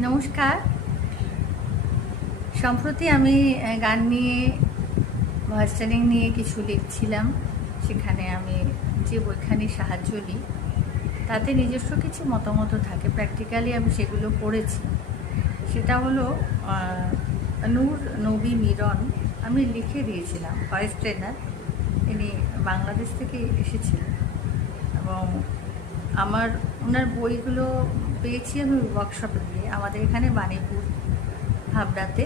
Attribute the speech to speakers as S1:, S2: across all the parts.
S1: নমস্কার। সম্প্রতি আমি গান নিয়ে, ভয়েস ট্রেনিং নিয়ে কিছু লিখছিলাম। সেখানে আমি যে বৈজ্ঞানিক সাহায্য নিই, তাতে নিজস্ব কিছু মতামত থাকে। প্র্যাকটিক্যালি আমি সেগুলো পড়েছি। সেটা হলো নূর নবী মিরন আমি লিখে দিয়েছিলাম। Voice trainer. ইনি বাংলাদেশ থেকে এসেছিলেন। এবং আমার, ওনার বইগুলো পেয়েছি আমি ওয়ার্কশপে গিয়ে আমাদের এখানে বাণীপুর হাবড়াতে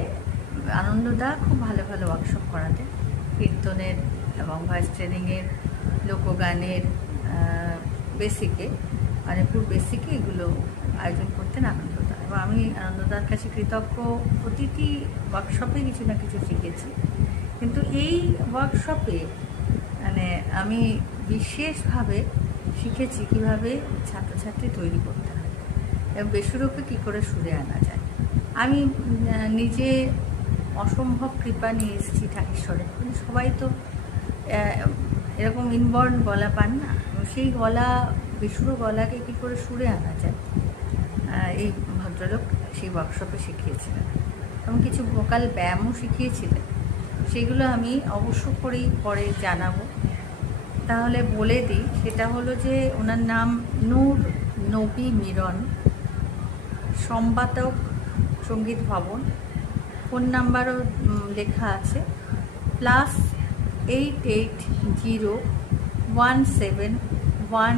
S1: আনন্দদা খুব ভালো ভালো ওয়ার্কশপ করাতে। কীর্তনের এবং ভয়েস ট্রেনিংয়ের লোকগানের বেসিকে বাণীপুর বেসিকে এগুলো আয়োজন করতেন আনন্দদা। এবং আমি আনন্দদার কাছে কৃতজ্ঞ। প্রতিটি ওয়ার্কশপে কিছু না কিছু শিখেছি। কিন্তু এই ওয়ার্কশপে মানে আমি বিশেষভাবে শিখেছি কীভাবে ছাত্রছাত্রী তৈরি করতে হয়। বেসুরোকে কী করে সুরে আনা যায়? আমি নিজে অসম্ভব কৃপা নিয়ে এসেছি ঠাকুরের সবাই তো এরকম ইনবর্ন গলা পান না। সেই গলা, বেসুরো গলাকে কী করে সুরে আনা যায়? এই ভদ্রলোক সেই ওয়ার্কশপে শিখিয়েছিলেন এবং কিছু ভোকাল ব্যায়ামও শিখিয়েছিলেন। সেগুলো আমি অবশ্য করেই পরে জানাব। তাহলে বলে দিই, সেটা হলো যে ওনার নাম নূর নবী মিরন। সম্পাদক সংগীত ভবন। ফোন নাম্বারও লেখা আছে। Plus eight eight zero one seven one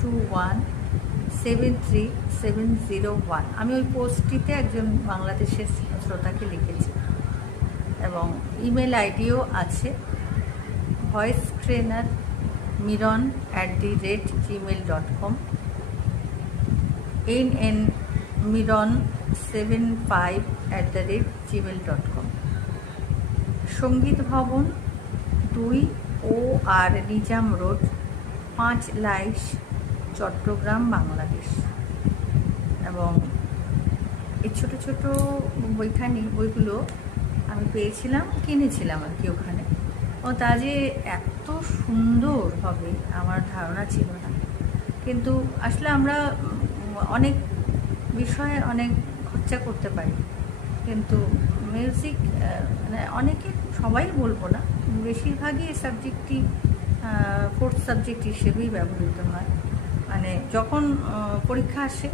S1: two one seven three seven zero one. আমি ওই পোস্টটিতে একজন বাংলাদেশের শ্রোতাকে লিখেছি এবং ইমেল আইডিও আছে। Voice trainer Miron at the rate Gmail dot com. N N Miron seven five at the rate Gmail dot com. সংগীত ভবন দুই ও আর নিজাম রোড, পাঁচ লাইশ, চট্টগ্রাম, বাংলাদেশ। এবং এই ছোটো ছোটো বইখানি বইগুলো আমি পেয়েছিলাম, কিনেছিলাম আর কি ওখানে। ও তা যে এত সুন্দর হবে, আমার ধারণা ছিল না। কিন্তু আসলে আমরা অনেক বিষয়ে অনেক খরচা করতে পারি। কিন্তু মিউজিক মানে অনেকে সবাই বলব না বেশিরভাগই এই সাবজেক্টটি ফোর্থ সাবজেক্ট হিসেবেই ব্যবহৃত হয়। মানে যখন পরীক্ষা আসে,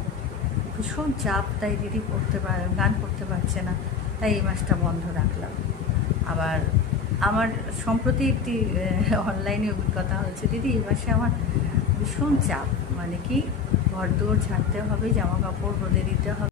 S1: ভীষণ চাপ, তাই দিদি পড়তে পার গান করতে পারছে না, তাই এই মাসটা বন্ধ রাখলাম। আবার আমার সম্প্রতি একটি অনলাইনে অভিজ্ঞতা হয়েছে। দিদি, এই মাসে আমার ভীষণ চাপ মানে কি ঘর দুয়ার ছাড়তে হবে জামা কাপড় রোদে দিতে হবে।